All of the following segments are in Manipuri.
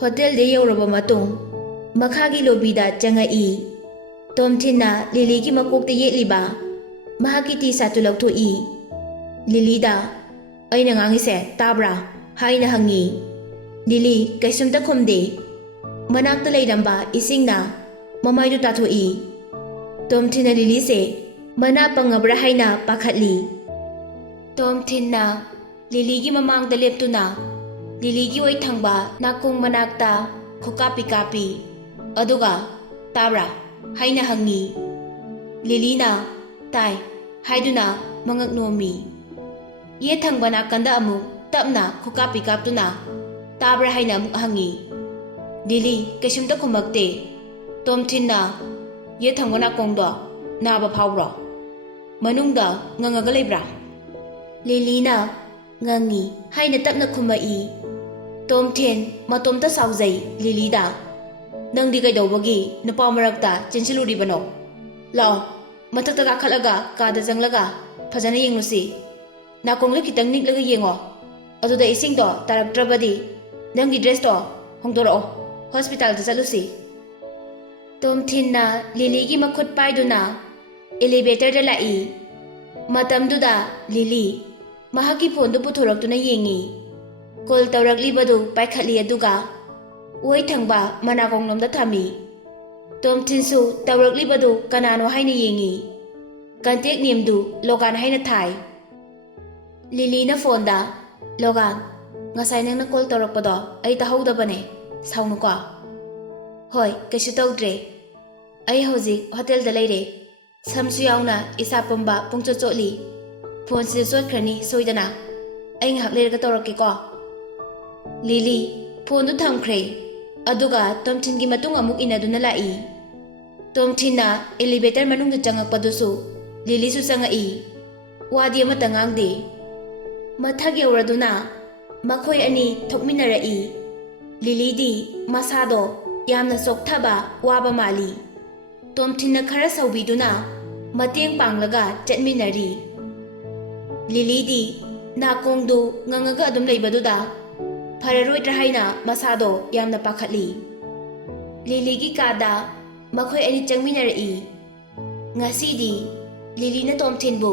होटेल दे यौरबा मतुंग मखागी लोबीदा चंगई तोमथिना लिली की मकोकते येतलिबा महाकी टी सातु लौथोई लिलीदा अइना ngangi ताब्रा हाइना हंगी लिली कैसुमता खुमदे मनाक्ता लेरंबा इसिंगना ममाइदु ताथोई तोमथिना लिली से मना पंगब्रा हाइना पाखतली तोमथिना लिली की ममांगदा लेप्तुना लिली की ओइ थंगबा नाकुंग मनाक्ता खुकापी कापी अदुगा ताब्रा हाइना हंगी लिलीना ताई हाइदुना मंगक नोमी ये थंगबा नाकंदा अमुक तपना खुकापी कापतुना ताब्रा हाइना अमुक हंगी लिली कैसुमता खुमक्ते तोमथिना ये थंगबा नाकोंगदो नाबा फावब्रो मनुंगदा nganga लेब्रा लिलीना ngangi haina tapna khumai tomthen matomta saujai lilida nangdi kaidawbagi nupa marakta chinsiluri bano lao mathakta ka khalaga kada janglaga phajana yenglusi nakongla kitang niklaga yengo aduda ising do taraktrabadi nanggi dress do hongdoro hospital da chalusi tomthinna lili gi makhut paiduna elevator da lai matamduda lili mahaki phone du puthorактuna yengi call tawraklibadu paikhatli aduga oi thangba manakongnom da thami tomthinsu tawraklibadu kanano haina yengi contact name du logan haina thai lili na phone da logan ngasai nang na call tawrakpado ai tahauda bane saunu ko hoi kaisu tawdre ai hojik hotel da leire samsu yauna isa pamba pungcho choli phone se sot khrani soidana ai ngak ler ka toraki ko lili phone du thamkhre aduga tomthin gi matung amuk inaduna lai tomthina elevator manung du changak padusu lili su changai wadi ama tangang de mathak yauraduna makhoi ani thokminara i lili di masado yamna sokthaba waba mali tomthina khara saubiduna mateng panglaga chatminari Lili di nakongdu ngangaga adum leibaduda phararoidra haina masado yamna pakhatli Lili gi kada makhoi ani changminarai ngasi di Lili na tomthinbu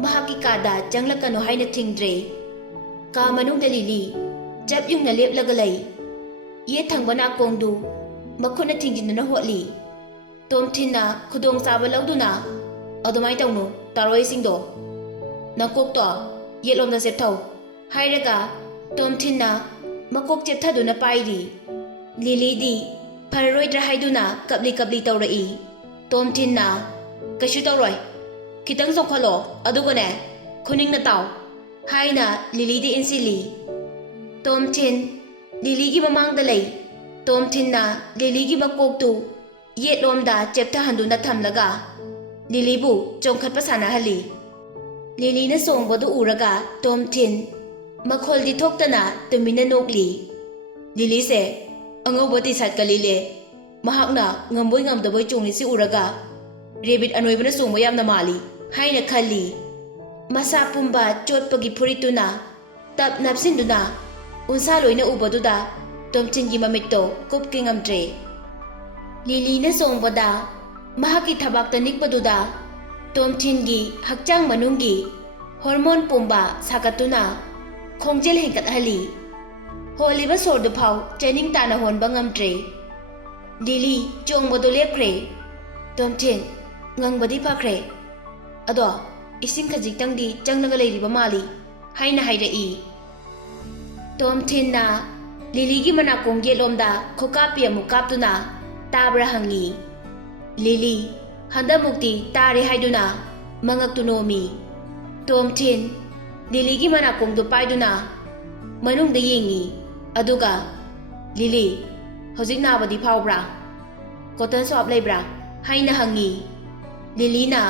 mahaki kada changlakano haina thingdre ka manungda Lili jab yung na leplaga lei ye thangba nakongdu makhuna thingjinna hotli tomthinna khudong saba lauduna adumai tawnu taroi singdo nakok to yelom na septhau hairaga tomthinna makok chepthaduna pairi lili di phararoidra haiduna kapli tawrai tomthinna kashu tawroi kitang zokhalo adugane khuning na taw haina lili di insili tomthin lili gi mamang da lei tomthinna lili gi makok tu yetlom da cheptha handuna thamlaga lili bu chongkhat pasana hali Lili na songbadu uraga tomthin makhol di thoktana tumina nokli Lili se angobati satkalile mahakna ngamboi ngamdaboi chungni si uraga rebit anoibana songbo yamna mali haina khali masa pumba chotpagi phurituna tap napsinduna unsa loina ubaduda tomthin gi mamitto kupki ngamtre Lili na songbada mahaki thabakta nikpaduda tomthin gi hakchang manunggi hormone pumba sakatuna khongjel henkat hali holiba sordu phau training tana honba ngamtre Lili chongbodo lepkhre tomthin ngangbadi phakre ado ising khajik tangdi changnaga leiriba mali haina hairai tomthinna Lili gi mana kongge lomda khokapi amukaptuna tabra hangi Lili handa mukti tare haiduna mangak tunomi tomthin Lili gi mana kongdu paiduna manung da yengi aduga Lili hojik nabadi phawbra cotton swab leibra haina hangi Lili na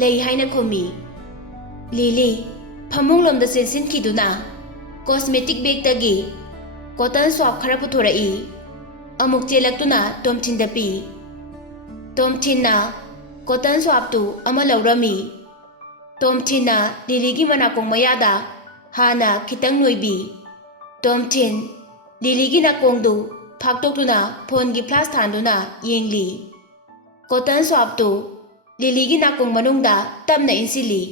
lei haina khomi Lili phamung lomda sensin khiduna cosmetic bag tagi cotton swab khara puthorai amuk chelaktuna tomthin da pi tomthinna cotton swab tu ama laurami tomthinna Lili gi manakong mayada hana khitang noibi tomthin Lili gi nakong du ꯐꯥꯛꯇꯣꯛꯇꯨꯅ ꯐꯣꯟꯒꯤ ꯐ꯭ꯂꯥꯁ ꯊꯥꯟꯗꯨꯅ ꯌꯦꯡꯂꯤ꯫ ꯀꯣꯇꯟ ꯁ꯭ꯋꯥꯞꯇꯨ ꯂꯤꯂꯤꯒꯤ ꯅꯥꯀꯣꯡ ꯃꯅꯨꯡꯗ ꯇꯞꯅ ꯏꯟꯁꯤꯜꯂꯤ꯫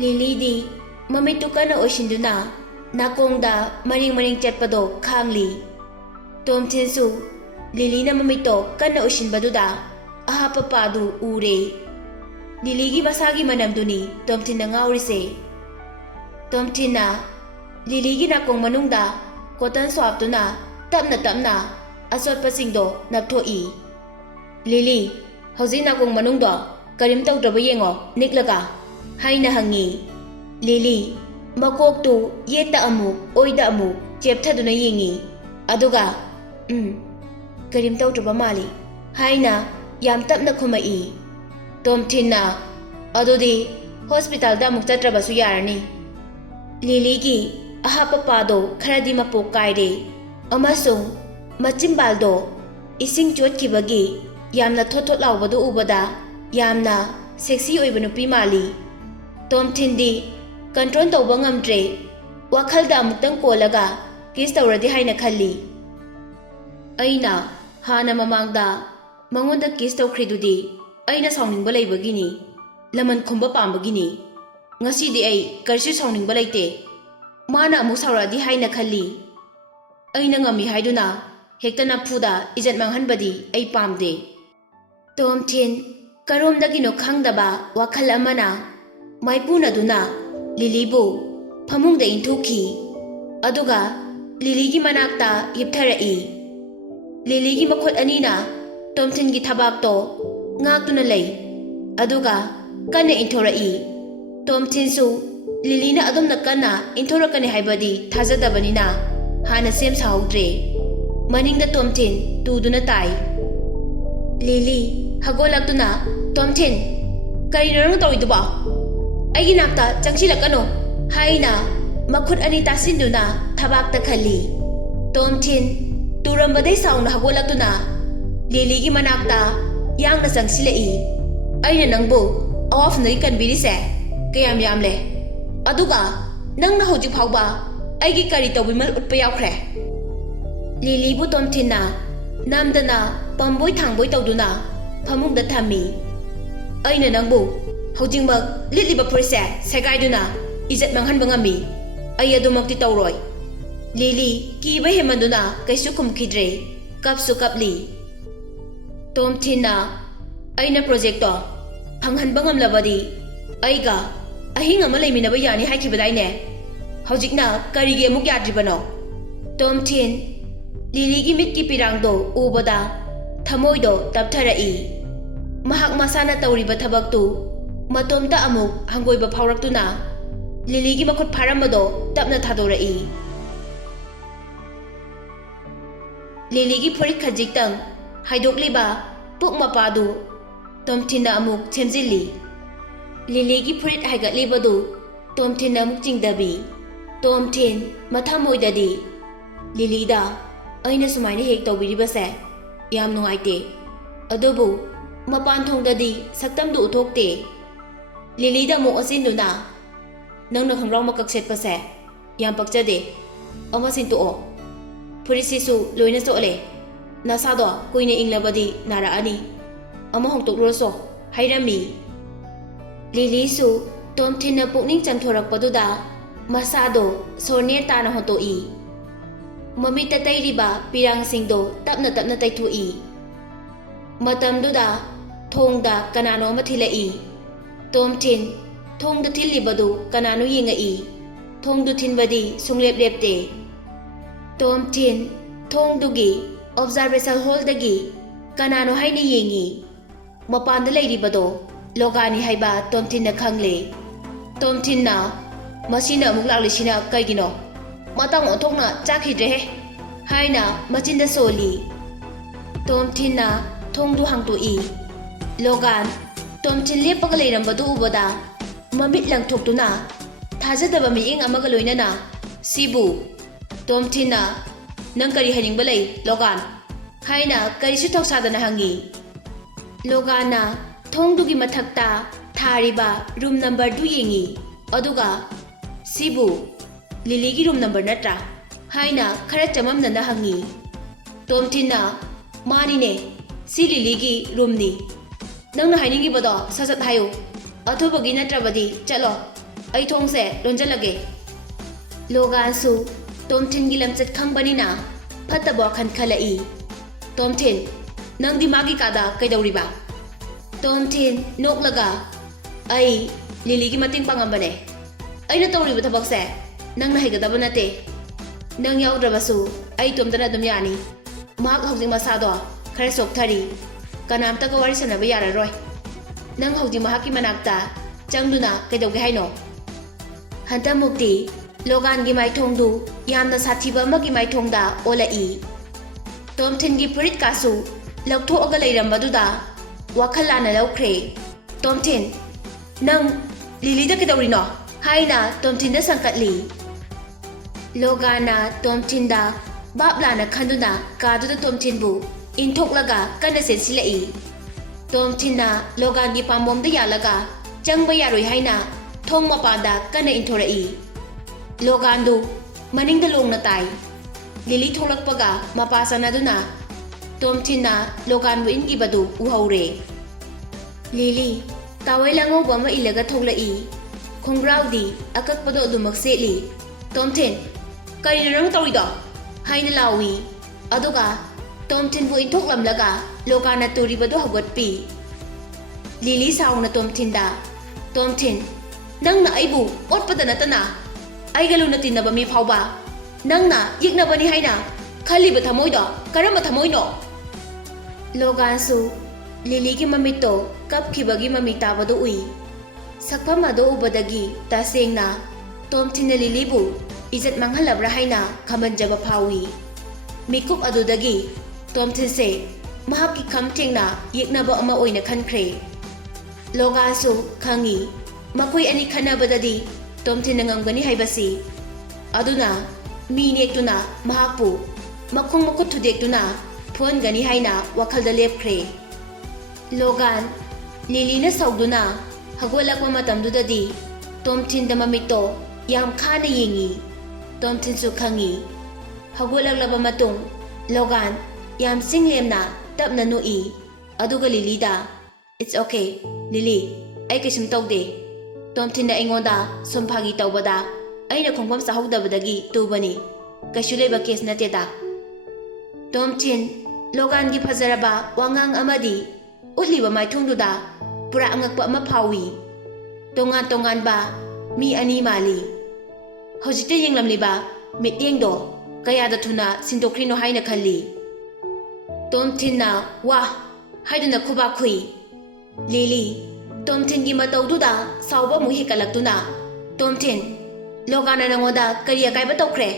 ꯂꯤꯂꯤꯗꯤ ꯃꯃꯤꯠꯇꯨ ꯀꯟꯅ ꯑꯣꯏꯁꯤꯟꯗꯨꯅ ꯅꯥꯀꯣꯡꯗ ꯃꯔꯦꯡ ꯃꯔꯦꯡ ꯆꯠꯄꯗꯣ ꯈꯥꯡꯂꯤ꯫ ꯇꯣꯝꯊꯤꯟꯁꯨ ꯂꯤꯂꯤꯅ ꯃꯃꯤꯠꯇꯣ ꯀꯟꯅ ꯑꯣꯏꯁꯤꯟꯕꯗꯨꯗ ꯑꯍꯥꯞꯄ ꯄꯥꯗꯨ ꯎꯔꯦ꯫ ꯂꯤꯂꯤꯒꯤ ꯃꯁꯥꯒꯤ ꯃꯅꯝꯗꯨꯅꯤ ꯇꯣꯝꯊꯤꯟꯅ ꯉꯥꯎꯔꯤꯁꯦ꯫ ꯇꯣꯝꯊꯤꯟꯅ ꯂꯤꯂꯤꯒꯤ ꯅꯥꯀꯣꯡ ꯃꯅꯨꯡꯗ ꯀꯣꯇꯟ ꯁ꯭ꯋꯥꯞꯇꯨꯅ ꯇꯞꯅ ꯇꯞꯅ ꯑꯆꯣꯠꯄꯁꯤꯡꯗꯣ ꯅꯞꯊꯣꯛꯏ꯫ ꯂꯤꯂꯤ, ꯍꯧꯖꯤꯛ ꯅꯥꯀꯣꯡ ꯃꯅꯨꯡꯗꯣ ꯀꯔꯤꯝ ꯇꯧꯗ꯭ꯔꯕ ꯌꯦꯡꯉꯣ ꯅꯤꯛꯂꯒ ꯍꯥꯏꯅ ꯍꯪꯉꯤ꯫ ꯂꯤꯂꯤ ꯃꯀꯣꯛꯇꯨ ꯌꯦꯠꯇ ꯑꯃꯨꯛ ꯑꯣꯏꯗ ꯑꯃꯨꯛ ꯆꯦꯞꯊꯗꯨꯅ ꯌꯦꯡꯉꯤ꯫ ꯑꯗꯨꯒ ꯀꯔꯤꯝ ꯇꯧꯗ꯭ꯔꯕ ꯃꯥꯜꯂꯤ ꯍꯥꯏꯅ ꯌꯥꯝ ꯇꯞꯅ ꯈꯨꯝꯃꯛꯏ꯫ ꯇꯣꯝꯊꯤꯟꯅ ꯑꯗꯨꯗꯤ ꯍꯣꯁꯄꯤꯇꯥꯜꯗ ꯑꯃꯨꯛ ꯆꯠꯇ꯭ꯔꯕꯁꯨ ꯌꯥꯔꯅꯤ꯫ ꯂꯤꯂꯤꯒꯤ ꯑꯍꯥꯞꯄ ꯄꯥꯗꯣ ꯈꯔꯗꯤ ꯃꯄꯣꯛ ꯀꯥꯏꯔꯦ ꯑꯃꯁꯨꯡ ꯃꯆꯤꯟꯕꯥꯜꯗꯣ ꯏꯁꯤꯡ ꯆꯣꯠꯈꯤꯕꯒꯤ ꯌꯥꯝꯅ ꯊꯣꯠ ꯊꯣꯠ ꯂꯥꯎꯕꯗꯨ ꯎꯕꯗ ꯌꯥꯝꯅ ꯁꯦꯛꯁꯤ ꯑꯣꯏꯕ ꯅꯨꯄꯤ ꯃꯥꯜꯂꯤ꯫ ꯇꯣꯝꯊꯤꯟꯗꯤ ꯀꯟꯇ꯭ꯔꯣꯜ ꯇꯧꯕ ꯉꯝꯗ꯭ꯔꯦ꯫ ꯋꯥꯈꯜꯗ ꯑꯃꯨꯛꯇꯪ ꯀꯣꯜꯂꯒ ꯀꯤꯁ ꯇꯧꯔꯗꯤ ꯍꯥꯏꯅ ꯈꯜꯂꯤ꯫ ꯑꯩꯅ ꯍꯥꯟꯅ ꯃꯃꯥꯡꯗ ꯃꯉꯣꯟꯗ ꯀꯤꯁ ꯇꯧꯈ꯭ꯔꯤꯗꯨꯗꯤ ꯑꯩꯅ ꯁꯥꯎꯅꯤꯡꯕ ꯂꯩꯕꯒꯤꯅꯤ, ꯂꯃꯟ ꯈꯨꯝꯕ ꯄꯥꯝꯕꯒꯤꯅꯤ꯫ ꯉꯁꯤꯗꯤ ꯑꯩ ꯀꯔꯤꯁꯨ ꯁꯥꯎꯅꯤꯡꯕ ꯂꯩꯇꯦ꯫ ꯃꯥꯅ ꯑꯃꯨꯛ ꯁꯥꯎꯔꯛꯑꯗꯤ ꯍꯥꯏꯅ ꯈꯜꯂꯤ꯫ ꯑꯩꯅ ꯉꯝꯃꯤ ꯍꯥꯏꯗꯨꯅ ꯍꯦꯛꯇ ꯅꯝꯐꯨꯗ ꯏꯖꯠ ꯃꯥꯡꯍꯟꯕꯗꯤ ꯑꯩ ꯄꯥꯝꯗꯦ꯫ ꯇꯣꯝꯊꯤꯟ ꯀꯔꯣꯝꯗꯒꯤꯅꯣ ꯈꯪꯗꯕ ꯋꯥꯈꯜ ꯑꯃꯅ ꯃꯥꯏꯄꯨꯅꯗꯨꯅ ꯂꯤꯂꯤꯕꯨ ꯐꯃꯨꯡꯗ ꯏꯟꯊꯨꯈꯤ꯫ ꯑꯗꯨꯒ ꯂꯤꯂꯤꯒꯤ ꯃꯅꯥꯛꯇ ꯍꯤꯞꯊꯔꯛꯏ꯫ ꯂꯤꯂꯤꯒꯤ ꯃꯈꯨꯠ ꯑꯅꯤꯅ ꯇꯣꯝꯊꯤꯟꯒꯤ ꯊꯕꯥꯛꯇꯣ ꯉꯥꯛꯇꯨꯅ ꯂꯩ ꯑꯗꯨꯒ ꯀꯟꯅ ꯏꯟꯊꯣꯔꯛꯏ꯫ ꯇꯣꯝꯊꯤꯟꯁꯨ ꯂꯤꯂꯤꯅ ꯑꯗꯨꯝꯅ ꯀꯟꯅ ꯏꯟꯊꯣꯔꯛꯀꯅꯤ ꯍꯥꯏꯕꯗꯤ ꯊꯥꯖꯗꯕꯅꯤꯅ ꯍꯥꯟꯅ ꯁꯦꯝ ꯁꯥꯍꯧꯗ꯭ꯔꯦ꯫ ꯃꯅꯤꯡꯗ ꯇꯣꯝꯊꯤꯟ ꯇꯨꯗꯨꯅ ꯇꯥꯏ꯫ ꯂꯤꯂꯤ ꯍꯧꯒꯠꯂꯛꯇꯨꯅ ꯇꯣꯝꯊꯤꯟ, ꯀꯔꯤꯅꯣ ꯅꯪ ꯇꯧꯔꯤꯗꯨꯕꯣ? ꯑꯩꯒꯤ ꯅꯥꯛꯇ ꯆꯪꯁꯤꯜꯂꯛꯀꯅꯨ ꯍꯥꯏꯅ ꯃꯈꯨꯠ ꯑꯅꯤ ꯇꯥꯁꯤꯟꯗꯨꯅ ꯊꯕꯥꯛꯇ ꯈꯜꯂꯤ꯫ ꯇꯣꯝꯊꯤꯟ ꯇꯨꯔꯝꯕꯗꯩ ꯁꯥꯎꯅ ꯍꯧꯒꯠꯂꯛꯇꯨꯅ ꯂꯤꯂꯤꯒꯤ ꯃꯅꯥꯛꯇ ꯌꯥꯡꯅ ꯆꯪꯁꯤꯜꯂꯛꯏ꯫ ꯑꯩꯅ ꯅꯪꯕꯨ ꯑꯋꯥꯐꯝꯗꯒꯤ ꯀꯟꯕꯤꯔꯤꯁꯦ ꯀꯌꯥꯝ ꯌꯥꯝꯂꯦ, ꯑꯗꯨꯒ ꯅꯪꯅ ꯍꯧꯖꯤꯛ ꯐꯥꯎꯕ ꯑꯩꯒꯤ ꯀꯔꯤ ꯇꯧꯕꯤꯃꯜ ꯎꯠꯄ ꯌꯥꯎꯈ꯭ꯔꯦ? ꯂꯤꯂꯤꯕꯨ ꯇꯣꯝꯊꯤꯟꯅ ꯅꯝꯗꯅ ꯄꯝꯕꯣꯏ ꯊꯥꯡꯕꯣꯏ ꯇꯧꯗꯨꯅ ꯐꯃꯨꯡꯗ ꯊꯝꯃꯤ꯫ ꯑꯩꯅ ꯅꯪꯕꯨ ꯍꯧꯖꯤꯛꯃꯛ ꯂꯤꯠꯂꯤꯕ ꯐꯨꯔꯤꯠꯁꯦ ꯁꯦꯒꯥꯏꯗꯨꯅ ꯏꯖꯠ ꯃꯥꯡꯍꯟꯕ ꯉꯝꯃꯤ꯫ ꯑꯩ ꯑꯗꯨꯃꯛꯇꯤ ꯇꯧꯔꯣꯏ꯫ ꯂꯤꯂꯤ ꯀꯤꯕ ꯍꯦꯟꯃꯟꯗꯨꯅ ꯀꯩꯁꯨ ꯈꯨꯝꯈꯤꯗ꯭ꯔꯦ, ꯀꯞꯁꯨ ꯀꯞꯂꯤ꯫ ꯇꯣꯝꯊꯤꯟꯅ ꯑꯩꯅ ꯄ꯭ꯔꯣꯖꯦꯛꯇꯣ ꯐꯪꯍꯟꯕ ꯉꯝꯂꯕꯗꯤ ꯑꯩꯒ ꯑꯍꯤꯡ ꯑꯃ ꯂꯩꯃꯤꯟꯅꯕ ꯌꯥꯅꯤ ꯍꯥꯏꯈꯤꯕꯗꯥꯏꯅꯦ? ꯍꯧꯖꯤꯛꯅ ꯀꯔꯤꯒꯤ ꯑꯃꯨꯛ ꯌꯥꯗ꯭ꯔꯤꯕꯅꯣ? ꯇꯣꯝꯊꯤꯟ ꯂꯤꯂꯤꯒꯤ ꯃꯤꯠꯀꯤ ꯄꯤꯔꯥꯡꯗꯣ ꯎꯕꯗ ꯊꯃꯣꯏꯗꯣ ꯇꯞꯊꯔꯛꯏ꯫ ꯃꯍꯥꯛ ꯃꯁꯥꯅ ꯇꯧꯔꯤꯕ ꯊꯕꯛꯇꯨ ꯃꯇꯣꯝꯇ ꯑꯃꯨꯛ ꯍꯪꯒꯣꯏꯕ ꯐꯥꯎꯔꯛꯇꯨꯅ ꯂꯤꯂꯤꯒꯤ ꯃꯈꯨꯠ ꯐꯥꯔꯝꯕꯗꯣ ꯇꯞꯅ ꯊꯥꯗꯣꯔꯛꯏ꯫ ꯂꯤꯂꯤꯒꯤ ꯐꯨꯔꯤꯠ ꯈꯖꯤꯛꯇꯪ ꯍꯥꯏꯗꯣꯛꯂꯤꯕ ꯄꯨꯛ ꯃꯄꯥꯗꯨ ꯇꯣꯝꯊꯤꯟꯅ ꯑꯃꯨꯛ ꯁꯦꯝꯖꯤꯜꯂꯤ꯫ ꯂꯤꯂꯤꯒꯤ ꯐꯨꯔꯤꯠ ꯍꯥꯏꯒꯠꯂꯤꯕꯗꯨ ꯇꯣꯝꯊꯤꯟꯅ ꯑꯃꯨꯛ ꯆꯤꯡꯗꯕꯤ꯫ ꯇꯣꯝꯊꯤꯟ ꯃꯊꯃꯣꯏꯗꯗꯤ ꯂꯤꯂꯤꯗ ꯑꯩꯅ ꯁꯨꯃꯥꯏꯅ ꯍꯦꯛ ꯇꯧꯕꯤꯔꯤꯕꯁꯦ ꯌꯥꯝ ꯅꯨꯡꯉꯥꯏꯇꯦ, ꯑꯗꯨꯕꯨ ꯃꯄꯥꯟ ꯊꯣꯡꯗꯗꯤ ꯁꯛꯇꯝꯗꯨ ꯎꯠꯊꯣꯛꯇꯦ꯫ ꯂꯤꯂꯤꯗ ꯑꯃꯨꯛ ꯑꯣꯟꯁꯤꯟꯗꯨꯅ ꯅꯪꯅ ꯈꯣꯡꯒ꯭ꯔꯥꯎ ꯃꯀꯛ ꯁꯦꯠꯄꯁꯦ ꯌꯥꯝ ꯄꯛꯆꯗꯦ, ꯑꯃ ꯁꯤꯟꯇꯣꯛꯑꯣ꯫ ꯐꯨꯔꯤꯠꯁꯤꯁꯨ ꯂꯣꯏꯅ ꯆꯣꯠꯂꯦ, ꯅꯁꯥꯗꯣ ꯀꯨꯏꯅ ꯏꯪꯂꯕꯗꯤ ꯅꯥꯔꯛꯑꯅꯤ, ꯑꯃ ꯍꯣꯡꯇꯣꯛꯂꯨꯔꯁꯣ ꯍꯥꯏꯔꯝꯃꯤ꯫ ꯂꯤꯂꯤꯁꯨ ꯇꯣꯝꯊꯤꯟꯅ ꯄꯨꯛꯅꯤꯡ ꯆꯪꯊꯣꯔꯛꯄꯗꯨꯗ ꯃꯁꯥꯗꯣ ꯁꯣꯔ ꯅꯦꯔ ꯇꯥꯅ ꯍꯣꯟꯇꯣꯛꯏ꯫ ꯃꯃꯤꯠꯇ ꯇꯩꯔꯤꯕ ꯄꯤꯔꯥꯡꯁꯤꯡꯗꯣ ꯇꯞꯅ ꯇꯞꯅ ꯇꯩꯊꯣꯛꯏ꯫ ꯃꯇꯝꯗꯨꯗ ꯊꯣꯡꯗ ꯀꯅꯥꯅꯣ ꯑꯃ ꯊꯤꯜꯂꯛꯏ꯫ ꯇꯣꯝꯊꯤꯟ ꯊꯣꯡꯗ ꯊꯤꯜꯂꯤꯕꯗꯨ ꯀꯅꯥꯅꯣ ꯌꯦꯡꯉꯛꯏ꯫ ꯊꯣꯡꯗꯨ ꯊꯤꯟꯕꯗꯤ ꯁꯨꯡꯂꯦꯞ ꯂꯦꯞꯇꯦ꯫ ꯇꯣꯝꯊꯤꯟ ꯊꯣꯡꯗꯨꯒꯤ ꯑꯣꯕꯖꯥꯔꯕꯦꯁꯟ ꯍꯣꯜꯗꯒꯤ ꯀꯅꯥꯅꯣ ꯍꯥꯏꯅ ꯌꯦꯡꯉꯤ꯫ ꯃꯄꯥꯟꯗ ꯂꯩꯔꯤꯕꯗꯣ ꯂꯣꯒꯥꯅꯤ ꯍꯥꯏꯕ ꯇꯣꯝꯊꯤꯟꯅ ꯈꯪꯂꯦ꯫ ꯇꯣꯝꯊꯤꯟꯅ ꯃꯁꯤꯅ ꯑꯃꯨꯛ ꯂꯥꯛꯂꯤꯁꯤꯅ ꯀꯩꯒꯤꯅꯣ? ꯃꯇꯥꯡ ꯑꯣꯟꯊꯣꯛꯅ ꯆꯥꯛꯈꯤꯗ꯭ꯔꯦꯍꯦ ꯍꯥꯏꯅ ꯃꯆꯤꯟꯗ ꯁꯣꯜꯂꯤ꯫ ꯇꯣꯝꯊꯤꯟꯅ ꯊꯣꯡꯗꯨ ꯍꯥꯡꯇꯣꯛꯏ꯫ ꯂꯣꯒꯥꯟ ꯇꯣꯝꯊꯤꯟ ꯂꯦꯞꯄꯒ ꯂꯩꯔꯝꯕꯗꯨ ꯎꯕꯗ ꯃꯃꯤꯠ ꯂꯪꯊꯣꯛꯇꯨꯅ ꯊꯥꯖꯗꯕ ꯃꯤꯠꯌꯦꯡ ꯑꯃꯒ ꯂꯣꯏꯅꯅ ꯁꯤꯕꯨ ꯇꯣꯝꯊꯤꯟꯅ ꯅꯪ ꯀꯔꯤ ꯍꯥꯏꯅꯤꯡꯕ ꯂꯩ ꯂꯣꯒꯥꯟ ꯍꯥꯏꯅ ꯀꯔꯤꯁꯨ ꯊꯧꯁꯥꯗꯅ ꯍꯪꯉꯤ꯫ ꯂꯣꯒꯥꯟꯅ ꯊꯣꯡꯗꯨꯒꯤ ꯃꯊꯛꯇ ꯊꯥꯔꯤꯕ ꯔꯨꯝ ꯅꯝꯕꯔꯗꯨ ꯌꯦꯡꯉꯤ꯫ ꯑꯗꯨꯒ ꯁꯤꯕꯨ ꯂꯤꯂꯤꯒꯤ ꯔꯨꯝ ꯅꯝꯕꯔ ꯅꯠꯇ꯭ꯔꯥ हाइना खरा चममनना हंगी तोमथिनना मानिने सी लिलीगी रूमनी नंगना हाइनिंगिबदो ससत हायो अथुबगी नत्रबदी चलो अई थोंगसे लोंजलगे लोगानसु तोमथिनगी लमचत खंगबनिना फत्तबो खनखलई तोमथिन नंगदी मागी कादा कैदौरिबा तोमथिन नोकलगा अई लिलीगी मतिंग पांगमबने अइना तौरिबा थबकसे नंगना हैगदब नते नंग याउद्रबसु अई तोमदना दुम यानी महाक हौजिक मसादो खरे सोक्थरी कनामतगा वारी सनबा याररोय नंग हौजिक महाकी मनाक्ता चंगदुना कैदौगे हाइनो हंतमुक्ति लोगानगी माइथोंदु यामना साथीबा अमगी माइथोंदा ओलाई तोमथिनगी फुरित कासु लौथोअगा लैरमबदुदा वाखल लाना लौख्रे तोमथिन नंग लिलीदा कैदौरिनो हाइना तोमथिनदा संकटली लोगाना तोमथिनदा बापलाना खंदुना कादुदा तोमथिनबु इंथोकलगा कन्ना सेनसिलई तोमथिनना लोगानगी पामबोमदा यालगा चंगबा यारोय हाइना थोंग मपादा कन्ना इंथोरई लोगानदु मनिंगदा लोंगना ताई लिली थोलकपगा मपा सनादुना तोमथिनना लोगानबु इंगिबदु उहौरे लिली तावै लांगौबा अमा इलगा थोलई खोंग्राउदी अककपदो अदुमक सेली तोमथिन करिनो नंग तौरिदो हाइना लावी अदुगा तोमथिनबु इंथोकलमलगा लोगाना तुरिबदु हगतपी लिली साउना तोमथिनदा तोमथिन नंगना अइबु ओटपदा नतना अइगलुना तिन्नबा मी फावबा नंगना यिगनबनी हाइना खलिबा थमोइदो करम्बा थमोइनो लोगानसु लिलीगी ममितो कपखिबगी ममी ताबदु उई सकफम अदो उबदगी तसेंगना तोमथिनना लिलीबु इज्जत मांगहलब्रा हाइना खमनजबा फावी मिकुप अदुदगी तोमथिनसे महाकी खमथेंगना यिगनबा अमा ओइना खनख्रे लोगानसु खंगी मखोय अनि खनबददी तोमथिनना ngamgani haibasi aduna mi nektuna mahakpu makhong makut thudektuna phon gani haina wakhalda lepkhre logan lilina sauduna hagolakwa matamdudadi tomthin da mamito yam khana yingi tomthin su khangi hagolaklaba matung logan yam singlemna tapna noi aduga lilida it's okay lili ai kisum tawde तोमथिनना ऐंगोंदा सुमफागी तौबदा अइना खोंगफम साहौदबदगी तुबनी कैसु लेबा केस नतेदा तोमथिन लोगानगी फजरबा वांगांग अमदी उतलिबा माइथोंदुदा पुरा अंगकपा अमा फावी तोंगान तोंगानबा मी अनि माली हौजिते येंगलमलिबा मित्येंगदो कयादा थुना सिंदोख्रिनो हाइना खल्ली तोमथिनना वा हाइदुना खुबा खुई लिली तोमथिनगी मतौदुदा साउबा मु हेकलक्तुना तोमथिन लोगाना नंगोदा करी अकाइबा तौख्रे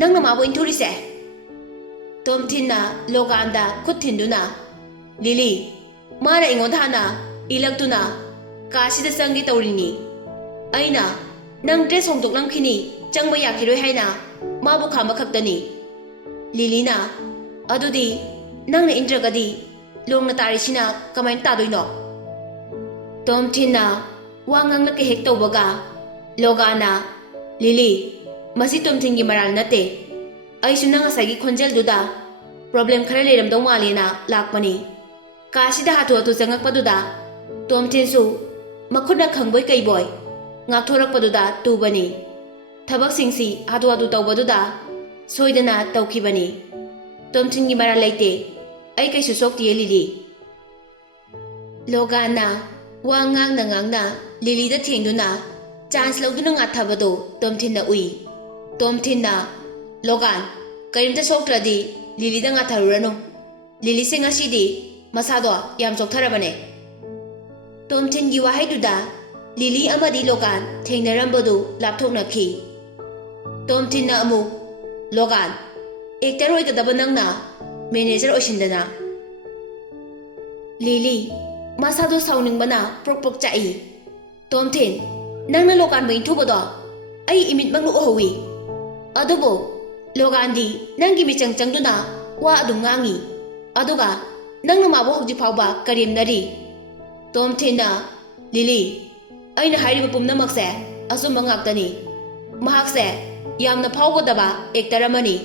नंगना माबो इंथुरिसे तोमथिनना लोगानदा खुद थिंदुना लिली माना इंगोंदा हाना इलक्तुना कासिदा संगी तौरिनी अइना नंग ड्रेस होंदोकलमखिनी चंगबा याखिरोय हाइना माबो खामा खक्तनी लिलीना अदुदी नंगना इंद्रगदी लोंगना तारिसिना कमाइन तादोइनो तोमथिनना वांगांगला के हेक तौबगा लोगाना लिली मसी तोमथिनगी मराल नते अइसु नंग असागी खोंजलदुदा प्रॉब्लम खरा लेरमदौ मालेना लाकपनी कासिदा हाथु हाथु चंगकपदुदा तोमथिनसु मखुना खंगबोय कैबोय ngakthorakpaduda tubani thabak singsi hadu hadu tawbaduda soidana tawkhibani tomthingi mara leite ai kaisu sokti lili logana wangang na ngangna lili da thengduna chance lawduna ngathabado tomthinna ui tomthinna logan karimta soktradi lili da ngatharurano lili singa sidi masado yam soktharabane tomthingi wahaiduda Lily अमदी लोगान थेंगनरंबदु लापथोकनखी तोमथिनना अमु लोगान एक्टर होइगदब नंगना मैनेजर ओइसिनदना लिली मसादो साउनिंगबना प्रोक चाई तोमथिन नंगना लोगान बैथुबदो आई इमिट मंगलु ओहवी अदुबो लोगानदी नंगी मिचंग चंगदुना वा अदु ngangi अदुगा नंगना माबो हौजि फावबा करिमनरी तोमथिनना लिली अइना हाइरिबा पुमनमकसे असुम्बा ngaktani mahakse ꯌꯥꯝꯅ ꯐꯥꯎꯒꯗꯕ ꯑꯦꯛꯇꯔ ꯑꯃꯅꯤ,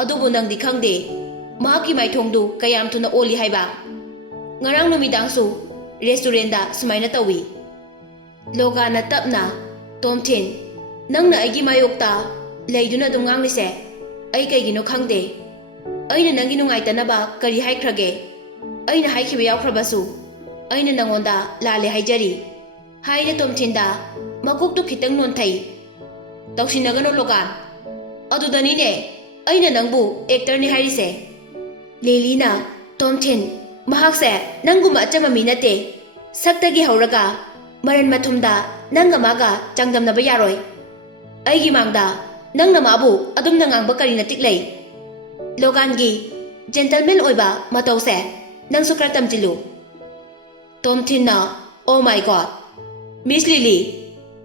ꯑꯗꯨꯕꯨ ꯅꯪꯗꯤ ꯈꯪꯗꯦ ꯃꯍꯥꯛꯀꯤ ꯃꯥꯏꯊꯣꯡꯗꯨ ꯀꯌꯥꯝ ꯊꯨꯅ ꯑꯣꯜꯂꯤ ꯍꯥꯏꯕ꯫ ꯉꯔꯥꯡ ꯅꯨꯃꯤꯗꯥꯡꯁꯨ ꯔꯦꯁꯇꯨꯔꯦꯟꯗ ꯁꯨꯃꯥꯏꯅ ꯇꯧꯏ꯫ ꯂꯣꯒꯥꯟꯅ ꯇꯞꯅ, ꯇꯣꯝꯊꯤꯟ, ꯅꯪꯅ ꯑꯩꯒꯤ ꯃꯥꯌꯣꯛꯇ ꯂꯩꯗꯨꯅ ꯑꯗꯨꯝ ꯉꯥꯡꯂꯤꯁꯦ ꯑꯩ ꯀꯩꯒꯤꯅꯣ ꯈꯪꯗꯦ꯫ ꯑꯩꯅ ꯅꯪꯒꯤ ꯅꯨꯡꯉꯥꯏꯇꯅꯕ ꯀꯔꯤ ꯍꯥꯏꯈ꯭ꯔꯒꯦ? ꯑꯩꯅ ꯍꯥꯏꯈꯤꯕ ꯌꯥꯎꯈ꯭ꯔꯕꯁꯨ ꯑꯩꯅ ꯅꯪꯉꯣꯟꯗ ꯂꯥꯜꯂꯦ ꯍꯥꯏꯖꯔꯤ ꯍꯥꯏꯅ ꯇꯣꯝꯊꯤꯟꯗ ꯃꯀꯣꯛꯇꯨ ꯈꯤꯇꯪ ꯅꯣꯟꯊꯩ꯫ ꯇꯧꯁꯤꯟꯅꯒꯅꯨ ꯂꯣꯒꯥꯟ, ꯑꯗꯨꯗꯅꯤꯅꯦ ꯑꯩꯅ ꯅꯪꯕꯨ ꯑꯦꯛꯇꯔꯅꯤ ꯍꯥꯏꯔꯤꯁꯦ꯫ ꯂꯤꯂꯤꯅ, ꯇꯣꯝꯊꯤꯟ, ꯃꯍꯥꯛꯁꯦ ꯅꯪꯒꯨꯝꯕ ꯑꯆꯝꯕ ꯃꯤ ꯅꯠꯇꯦ꯫ ꯁꯛꯇꯒꯤ ꯍꯧꯔꯒ ꯃꯔꯟ ꯃꯊꯨꯝꯗ ꯅꯪꯒ ꯃꯥꯒ ꯆꯥꯡꯗꯝꯅꯕ ꯌꯥꯔꯣꯏ꯫ ꯑꯩꯒꯤ ꯃꯥꯡꯗ ꯅꯪꯅ ꯃꯥꯕꯨ ꯑꯗꯨꯝꯅ ꯉꯥꯡꯕ ꯀꯔꯤ ꯃꯇꯤꯛ ꯂꯩ? ꯂꯣꯒꯥꯟꯒꯤ ꯖꯦꯟꯇꯜꯃꯦꯟ ꯑꯣꯏꯕ ꯃꯇꯧꯁꯦ ꯅꯪꯁꯨ ꯈꯔ ꯇꯝꯁꯤꯜꯂꯨ꯫ ꯇꯣꯝꯊꯤꯟꯅ, ꯑꯣ ꯃꯥꯏ ꯒꯣꯗ, ꯃꯤꯁ ꯂꯤꯂꯤ,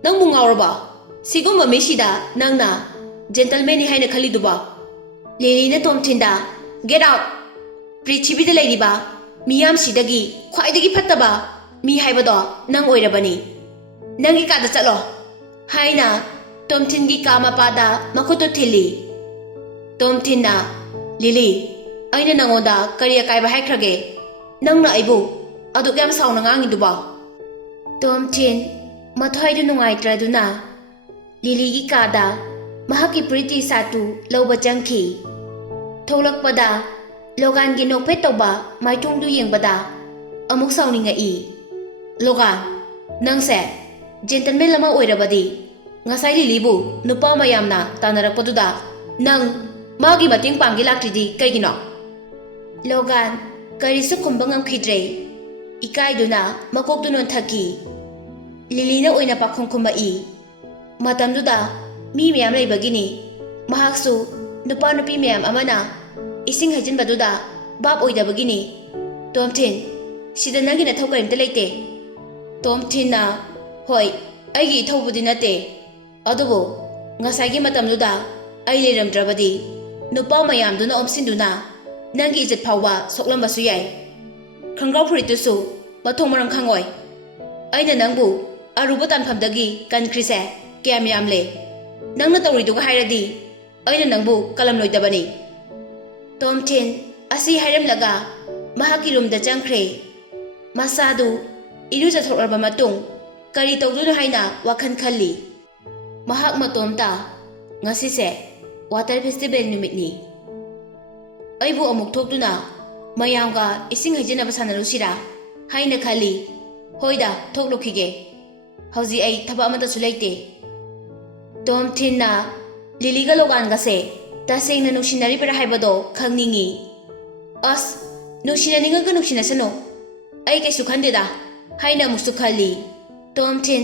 ꯅꯪꯕꯨ ꯉꯥꯎꯔꯕ? ꯁꯤꯒꯨꯝꯕ ꯃꯤꯁꯤꯗ ꯅꯪꯅ ꯖꯦꯟꯇꯜꯃꯦꯟꯅꯤ ꯍꯥꯏꯅ ꯈꯜꯂꯤꯗꯨꯕ? ꯂꯤꯂꯤꯅ ꯇꯣꯝꯊꯤꯟꯗ, ꯒꯦꯠ ꯑꯥꯎꯠ! ꯄ꯭ꯔꯤꯊꯤꯕꯤꯗ ꯂꯩꯔꯤꯕ ꯃꯤꯌꯥꯝꯁꯤꯗꯒꯤ ꯈ꯭ꯋꯥꯏꯗꯒꯤ ꯐꯠꯇꯕ ꯃꯤ ꯍꯥꯏꯕꯗꯣ ꯅꯪ ꯑꯣꯏꯔꯕꯅꯤ꯫ ꯅꯪꯒꯤ ꯀꯥꯗ ꯆꯠꯂꯣ ꯍꯥꯏꯅ ꯇꯣꯝꯊꯤꯟꯒꯤ ꯀꯥ ꯃꯄꯥꯗ ꯃꯈꯨꯠꯇꯨ ꯊꯤꯜꯂꯤ꯫ ꯇꯣꯝꯊꯤꯟꯅ, ꯂꯤꯂꯤ, ꯑꯩꯅ ꯅꯪꯉꯣꯟꯗ ꯀꯔꯤ ꯑꯀꯥꯏꯕ ꯍꯥꯏꯈ꯭ꯔꯒꯦ? ꯅꯪꯅ ꯑꯩꯕꯨ ꯑꯗꯨꯛ ꯌꯥꯝ ꯁꯥꯎꯅ ꯉꯥꯡꯉꯤꯗꯨꯕꯣ? ꯇꯣꯝꯊꯤꯟ ꯃꯊ꯭ꯋꯥꯏꯗꯨ ꯅꯨꯡꯉꯥꯏꯇ꯭ꯔꯗꯨꯅ ꯂꯤꯂꯤꯒꯤ ꯀꯥꯗ ꯃꯍꯥꯛꯀꯤ ꯐꯨꯔꯤꯠ ꯇꯤ ꯁꯥꯔꯠꯇꯨ ꯂꯧꯕ ꯆꯪꯈꯤ꯫ ꯊꯣꯛꯂꯛꯄꯗ ꯂꯣꯒꯥꯟꯒꯤ ꯅꯣꯛꯐꯦꯠ ꯇꯧꯕ ꯃꯥꯏꯊꯣꯡꯗꯨ ꯌꯦꯡꯕꯗ ꯑꯃꯨꯛ ꯁꯥꯎꯅꯤꯡꯉꯛꯏ꯫ ꯂꯣꯒꯥꯟ, ꯅꯪꯁꯦ ꯖꯦꯟꯇꯜꯃꯦꯟ ꯑꯃ ꯑꯣꯏꯔꯕꯗꯤ ꯉꯁꯥꯏ ꯂꯤꯂꯤꯕꯨ ꯅꯨꯄꯥ ꯃꯌꯥꯝꯅ ꯇꯥꯟꯅꯔꯛꯄꯗꯨꯗ ꯅꯪ ꯃꯥꯒꯤ ꯃꯇꯦꯡ ꯄꯥꯡꯒꯦ ꯂꯥꯛꯇ꯭ꯔꯤꯗꯤ ꯀꯩꯒꯤꯅꯣ? ꯂꯣꯒꯥꯟ ꯀꯔꯤꯁꯨ ꯈꯨꯝꯕ ꯉꯝꯈꯤꯗ꯭ꯔꯦ꯫ ꯏꯀꯥꯏꯗꯨꯅ ꯃꯀꯣꯛꯇꯨ ꯅꯣꯟꯊꯈꯤ꯫ ꯂꯤꯂꯤꯅ ꯑꯣꯏꯅ ꯄꯥꯈꯨꯝ ꯈꯨꯝꯃꯛꯏ꯫ ꯃꯇꯝꯗꯨꯗ ꯃꯤ ꯃꯌꯥꯝ ꯂꯩꯕꯒꯤꯅꯤ꯫ ꯃꯍꯥꯛꯁꯨ ꯅꯨꯄꯥ ꯅꯨꯄꯤ ꯃꯌꯥꯝ ꯑꯃꯅ ꯏꯁꯤꯡ ꯍꯩꯖꯤꯟꯕꯗꯨꯗ ꯚꯥꯞ ꯑꯣꯏꯗꯕꯒꯤꯅꯤ꯫ ꯇꯣꯝꯊꯤꯟ, ꯁꯤꯗ ꯅꯪꯒꯤ ꯅꯊꯧ ꯀꯔꯤꯝꯇ ꯂꯩꯇꯦ꯫ ꯇꯣꯝꯊꯤꯟꯅ, ꯍꯣꯏ, ꯑꯩꯒꯤ ꯏꯊꯧꯕꯨꯗꯤ ꯅꯠꯇꯦ, ꯑꯗꯨꯕꯨ ꯉꯁꯥꯏꯒꯤ ꯃꯇꯝꯗꯨꯗ ꯑꯩ ꯂꯩꯔꯝꯗ꯭ꯔꯕꯗꯤ ꯅꯨꯄꯥ ꯃꯌꯥꯝꯗꯨꯅ ꯑꯣꯝꯁꯤꯟꯗꯨꯅ ꯅꯪꯒꯤ ꯏꯖꯠ ꯐꯥꯎꯕ ꯁꯣꯛꯂꯝꯕꯁꯨ ꯌꯥꯏ꯫ ꯈꯣꯡꯒ꯭ꯔꯥꯎ ꯐꯨꯔꯤꯠꯇꯨꯁꯨ ꯃꯊꯣꯡ ꯃꯔꯝ ꯈꯪꯉꯣꯏ꯫ ꯑꯩꯅ ꯅꯪꯕꯨ ꯑꯔꯨꯕ ꯇꯥꯟꯐꯝꯗꯒꯤ ꯀꯟꯈ꯭ꯔꯤꯁꯦ ꯀꯌꯥꯝ ꯌꯥꯝꯂꯦ꯫ ꯅꯪꯅ ꯇꯧꯔꯤꯗꯨꯒ ꯍꯥꯏꯔꯗꯤ ꯑꯩꯅ ꯅꯪꯕꯨ ꯀꯂꯝꯂꯣꯏꯗꯕꯅꯤ꯫ ꯇꯣꯝꯊꯤꯟ ꯑꯁꯤ ꯍꯥꯏꯔꯝꯂꯒ ꯃꯍꯥꯛꯀꯤ ꯔꯨꯝꯗ ꯆꯪꯈ꯭ꯔꯦ꯫ ꯃꯁꯥꯗꯨ ꯏꯔꯨꯖꯊꯣꯛꯂꯕ ꯃꯇꯨꯡ ꯀꯔꯤ ꯇꯧꯗꯣꯏꯅꯣ ꯍꯥꯏꯅ ꯋꯥꯈꯜ ꯈꯜꯂꯤ꯫ ꯃꯍꯥꯛ ꯃꯇꯣꯝꯇ, ꯉꯁꯤꯁꯦ ꯋꯥꯇꯔ ꯐꯦꯁꯇꯤꯚꯦꯜ ꯅꯨꯃꯤꯠꯅꯤ꯫ ꯑꯩꯕꯨ ꯑꯃꯨꯛ ꯊꯣꯛꯇꯨꯅ ꯃꯌꯥꯝꯒ ꯏꯁꯤꯡ ꯍꯩꯖꯤꯟꯅꯕ ꯁꯥꯟꯅꯔꯨꯁꯤꯔꯥ ꯍꯥꯏꯅ ꯈꯜꯂꯤ꯫ ꯍꯣꯏꯗ, ꯊꯣꯛꯂꯨꯈꯤꯒꯦ꯫ ꯍꯧꯖꯤꯛ ꯑꯩ ꯊꯕꯛ ꯑꯃꯠꯇꯁꯨ ꯂꯩꯇꯦ꯫ ꯇꯣꯝꯊꯤꯟꯅ ꯂꯤꯂꯤꯒ ꯂꯣꯒꯥꯟꯒꯁꯦ ꯇꯁꯦꯡꯅ ꯅꯨꯡꯁꯤꯅꯔꯤꯕ꯭ꯔꯥ ꯍꯥꯏꯕꯗꯣ ꯈꯪꯅꯤꯡꯉꯤ꯫ ꯑꯁ, ꯅꯨꯡꯁꯤꯅꯅꯤꯡꯉꯒ ꯅꯨꯡꯁꯤꯅꯁꯅꯨ, ꯑꯩ ꯀꯩꯁꯨ ꯈꯟꯗꯦꯗ ꯍꯥꯏꯅ ꯑꯃꯨꯛꯁꯨ ꯈꯜꯂꯤ꯫ ꯇꯣꯝꯊꯤꯟ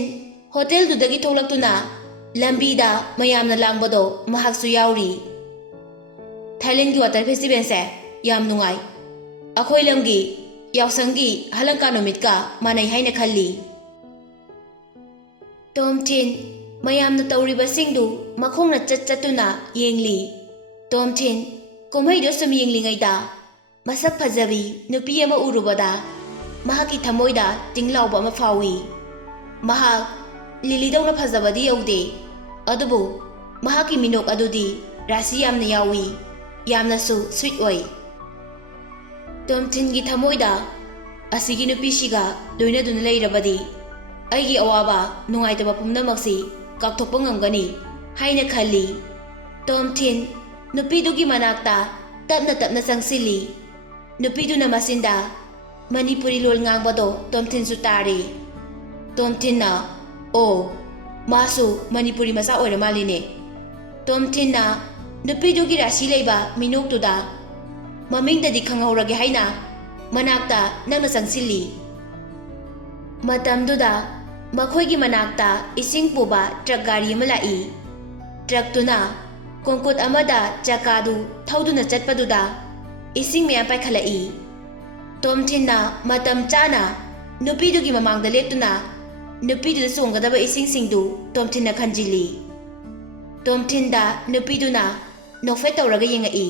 ꯍꯣꯇꯦꯜꯗꯨꯗꯒꯤ ꯊꯣꯛꯂꯛꯇꯨꯅ ꯂꯝꯕꯤꯗ ꯃꯌꯥꯝꯅ ꯂꯥꯡꯕꯗꯣ ꯃꯍꯥꯛꯁꯨ ꯌꯥꯎꯔꯤ꯫ ꯊꯥꯏꯂꯦꯟꯒꯤ ꯋꯥꯇꯔ ꯐꯦꯁꯇꯤꯚꯦꯜꯁꯦ ꯌꯥꯝ ꯅꯨꯡꯉꯥꯏ꯫ ꯑꯩꯈꯣꯏ ꯂꯝꯒꯤ ꯌꯥꯎꯁꯪꯒꯤ ꯍꯂꯪꯀꯥ ꯅꯨꯃꯤꯠꯀ ꯃꯥꯟꯅꯩ ꯍꯥꯏꯅ ꯈꯜꯂꯤ꯫ ꯇꯣꯝꯊꯤꯟ ꯃꯌꯥꯝꯅ ꯇꯧꯔꯤꯕꯁꯤꯡꯗꯨ ꯃꯈꯣꯡꯅ ꯆꯠꯇꯨꯅ ꯌꯦꯡꯂꯤ꯫ ꯇꯣꯝꯊꯤꯟ ꯀꯨꯝꯍꯩꯗꯨ ꯁꯨꯝ ꯌꯦꯡꯂꯤꯉꯩꯗ ꯃꯁꯛ ꯐꯖꯕꯤ ꯅꯨꯄꯤ ꯑꯃ ꯎꯔꯨꯕꯗ ꯃꯍꯥꯛꯀꯤ ꯊꯃꯣꯏꯗ ꯇꯤꯡ ꯂꯥꯎꯕ ꯑꯃ ꯐꯥꯎꯏ꯫ ꯃꯍꯥꯛ ꯂꯤꯂꯤꯗꯧꯅ ꯐꯖꯕꯗꯤ ꯌꯧꯗꯦ, ꯑꯗꯨꯕꯨ ꯃꯍꯥꯛꯀꯤ ꯃꯤꯅꯣꯛ ꯑꯗꯨꯗꯤ ꯔꯥꯁꯤ ꯌꯥꯝꯅ ꯌꯥꯎꯏ, ꯌꯥꯝꯅꯁꯨ ꯁ꯭ꯋꯤꯠ ꯑꯣꯏ꯫ ꯇꯣꯝꯊꯤꯟꯒꯤ ꯊꯃꯣꯏꯗ ꯑꯁꯤꯒꯤ ꯅꯨꯄꯤꯁꯤꯒ ꯂꯣꯏꯅꯗꯨꯅ ꯂꯩꯔꯕꯗꯤ ꯑꯩꯒꯤ ꯑꯋꯥꯕ ꯅꯨꯡꯉꯥꯏꯇꯕ ꯄꯨꯝꯅꯃꯛꯁꯤ ꯀꯥꯎꯊꯣꯛꯄ ꯉꯝꯒꯅꯤ ꯍꯥꯏꯅ ꯈꯜꯂꯤ꯫ ꯇꯣꯝꯊꯤꯟ ꯅꯨꯄꯤꯗꯨꯒꯤ ꯃꯅꯥꯛꯇ ꯇꯞꯅ ꯇꯞꯅ ꯆꯪꯁꯤꯜꯂꯤ꯫ ꯅꯨꯄꯤꯗꯨꯅ ꯃꯆꯤꯟꯗ ꯃꯅꯤꯄꯨꯔꯤ ꯂꯣꯟ ꯉꯥꯡꯕꯗꯣ ꯇꯣꯝꯊꯤꯟꯁꯨ ꯇꯥꯔꯤ꯫ ꯇꯣꯝꯊꯤꯟꯅ, ꯑꯣ, ꯃꯥꯁꯨ ꯃꯅꯤꯄꯨꯔꯤ ꯃꯆꯥ ꯑꯣꯏꯔ ꯃꯥꯜꯂꯤꯅꯦ꯫ ꯇꯣꯝꯊꯤꯟꯅ ꯅꯨꯄꯤꯗꯨꯒꯤ ꯔꯥꯁꯤ ꯂꯩꯕ ꯃꯤꯅꯣꯛꯇꯨꯗ ꯃꯃꯤꯡꯗꯗꯤ ꯈꯪꯍꯧꯔꯒꯦ ꯍꯥꯏꯅ ꯃꯅꯥꯛꯇ ꯅꯛꯅ ꯆꯪꯁꯤꯜꯂꯤ꯫ ꯃꯇꯝꯗꯨꯗ ꯃꯈꯣꯏꯒꯤ ꯃꯅꯥꯛꯇ ꯏꯁꯤꯡ ꯄꯨꯕ ꯇ꯭ꯔꯛ ꯒꯥꯔꯤ ꯑꯃ ꯂꯥꯛꯏ꯫ ꯇ꯭ꯔꯛꯇꯨꯅ ꯀꯣꯡꯀꯨꯠ ꯑꯃꯗ ꯆꯀꯥꯗꯨ ꯊꯧꯗꯨꯅ ꯆꯠꯄꯗꯨꯗ ꯏꯁꯤꯡ ꯃꯌꯥꯝ ꯄꯥꯏꯈꯠꯂꯛꯏ꯫ ꯇꯣꯝꯊꯤꯟꯅ ꯃꯇꯝ ꯆꯥꯅ ꯅꯨꯄꯤꯗꯨꯒꯤ ꯃꯃꯥꯡꯗ ꯂꯦꯞꯇꯨꯅ ꯅꯨꯄꯤꯗꯨꯗ ꯆꯣꯡꯒꯗꯕ ꯏꯁꯤꯡꯁꯤꯡꯗꯨ ꯇꯣꯝꯊꯤꯟꯅ ꯈꯟꯖꯤꯜꯂꯤ꯫ ꯇꯣꯝꯊꯤꯟꯗ ꯅꯨꯄꯤꯗꯨꯅ ꯅꯣꯛꯐꯦꯠ ꯇꯧꯔꯒ ꯌꯦꯡꯉꯛꯏ꯫